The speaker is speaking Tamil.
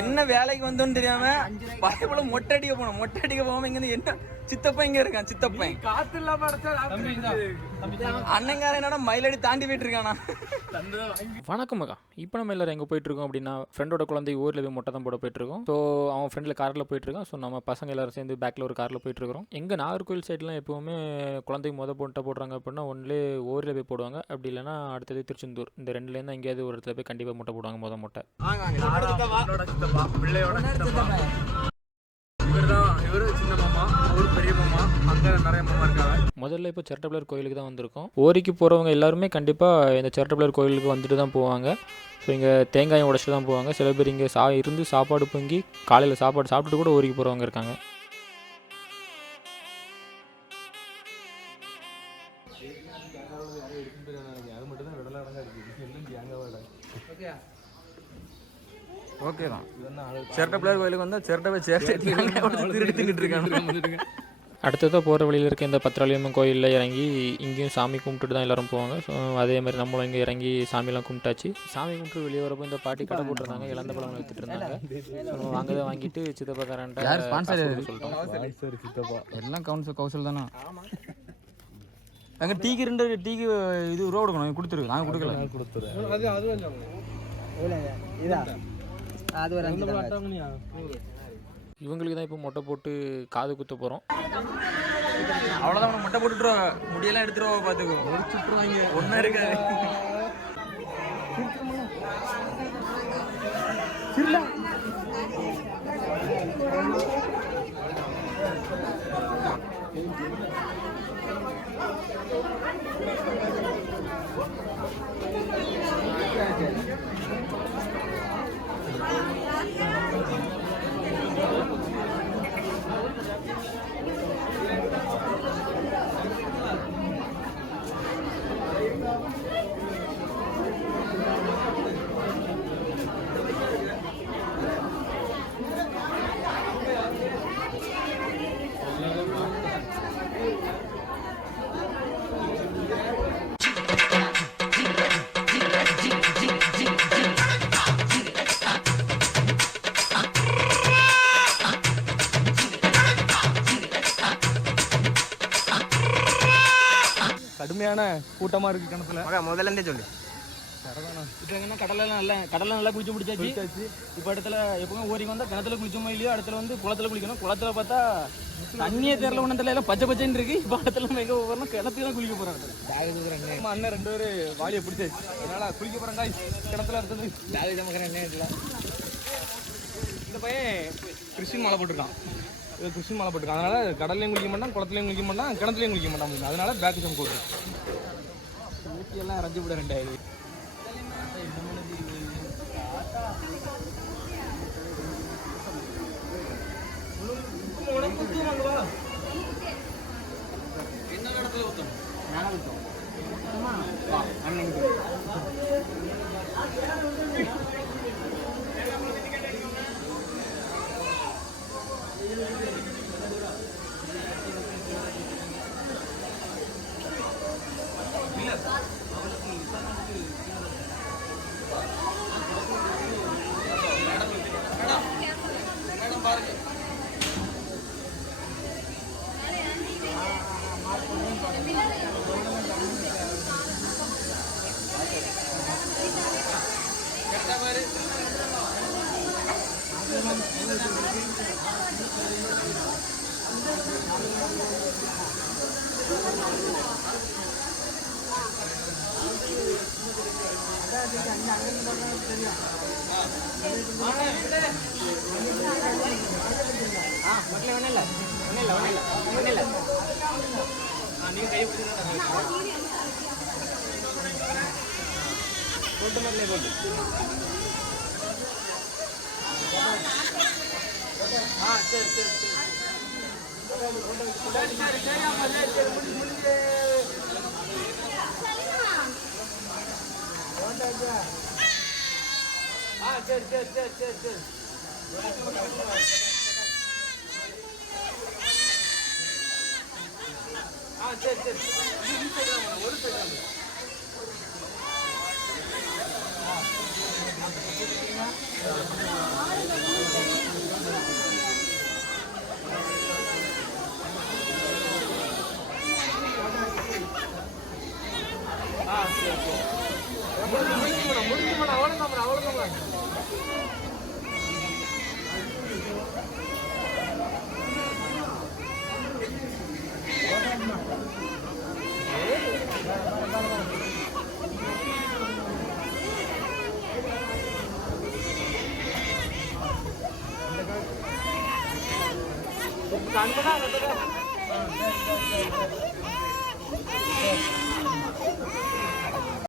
என்ன வேலைக்கு வந்தோன்னு தெரியாம பயப்பட மொட்டை அடிக்க போகாம இங்க என்ன சித்தப்பா இங்க இருக்கான். சித்தப்பன் காத்து இல்லாம அண்ணங்கார என்னன்னா மயிலடி தாண்டி போயிட்டு இருக்கானா. வணக்கம் மகா. இப்போ நம்ம எல்லாரும் எங்கே போயிட்டுருக்கோம் அப்படின்னா, ஃப்ரெண்டோட குழந்தை ஊரில் போய் மொட்டை தான் போட போயிட்டுருக்கோம். ஸோ அவன் ஃப்ரெண்டில் காரில் போயிட்டுருக்கான். ஸோ நம்ம பசங்க எல்லாரும் சேர்ந்து பேக்கில் ஒரு காரில் போயிட்டுருக்கிறோம். எங்கள் நாகர்கோவில் சைட்லாம் எப்போவுமே குழந்தைக்கு மொட்டை போடுறாங்க அப்படின்னா ஒன்லே ஊரில் போய் போடுவாங்க. அப்படி இல்லைன்னா அடுத்தது திருச்செந்தூர். இந்த ரெண்டுலேருந்து எங்கேயாவது ஒரு இடத்துல போய் கண்டிப்பாக மொட்டை போடுவாங்க. மொட்டை முதல்ல இப்போ சிரட்டபிள்ளர் கோயிலுக்கு தான் வந்திருக்கோம். ஓரிக்கு போகிறவங்க எல்லாருமே கண்டிப்பாக இந்த சிரட்டபிள்ளர் கோயிலுக்கு வந்துட்டு தான் போவாங்க. ஸோ இங்கே தேங்காயை உடச்சிட்டு தான் போவாங்க. சில பேர் இங்கே இருந்து சாப்பாடு பொங்கி காலையில் சாப்பாடு சாப்பிட்டுட்டு கூட ஓரிக்கு போகிறவங்க இருக்காங்க. ஓகே தான். சிரட்டபிள்ளர் கோயிலுக்கு வந்தால் சிரட்டை திருடிட்டு இருக்காங்க. அடுத்ததாக போகிற வழியில் இருக்க இந்த பத்திராளியம்மன் கோயிலில் இறங்கி இங்கேயும் சாமி கும்பிட்டுட்டு தான் எல்லோரும் போவாங்க. ஸோ அதே மாதிரி நம்மளும் இங்கே இறங்கி சாமியெல்லாம் கும்பிட்டாச்சு. சாமி கும்பிட்டு வெளியே வரப்போ இந்த பாட்டி கடை போட்டிருந்தாங்க. இழந்த பழம் விற்றுட்டு இருந்தாங்க. ஸோ அங்கே தான் வாங்கிட்டு சித்தப்பாக்காரன்ட்ட சொல்லிட்டோம். சித்தப்பா எல்லாம் கவுன்சில் தானே. அங்கே டீக்கு 2 டீக்கு இது ரூபா கொடுக்கணும். கொடுத்துரு. நாங்கள் கொடுக்கல. இவங்களுக்கு தான் இப்போ மொட்டை போட்டு காது குத்த போகிறோம். அவ்வளோதான். மொட்டை போட்டுட்டுருவா. முடியெல்லாம் எடுத்துருவா. பார்த்துக்கோ. முடிச்சுட்ருவாங்க. ஒன்றா இருக்காது. கடுமையான கூட்டமாக இருக்குது கிணத்துல. முதல்ல இருந்தே சொல்லு. இப்போ எங்கன்னா கடலை நல்லா குளிச்சு பிடிச்சாச்சு. இப்போ இடத்துல எப்பவுமே ஓரிங்க வந்தால் கிணத்துல குளிச்சோமோ இல்லையோ, இடத்துல வந்து குளத்துல குளிக்கணும். குளத்துல பார்த்தா தண்ணியே தெரியல. ஒன்றத்துல எல்லாம் பச்சை பச்சைன்னு இருக்கு. இப்போ இடத்துல நம்ம எங்கே போகிறோம், கிணத்துல தான் குளிக்க போகிறோம். நம்ம அண்ணன் 2 பேர் வாலியை பிடிச்சாச்சு. அதனால் குளிக்க போகிறாங்க கிணத்துல. அடுத்தது பேக் சமக்கிறேன். என்ன இல்லை, இந்த பையன் கிறிஸ்டின் மாலை போட்டிருக்கான். கிறிஸ்டின் மாலை போட்டிருக்கான். அதனால் கடல்லையும் குளிக்க மாட்டான், குளத்துலையும் குளிக்க மாட்டான், கிணத்துலையும் குளிக்க மாட்டான். அதனால பேக் சம் போட்டுருக்கான். ஊட்டியெல்லாம் அரைஞ்சி விட 2000. என்ன இடத்துல ஊத்தணும்? சரி கண்டுதான்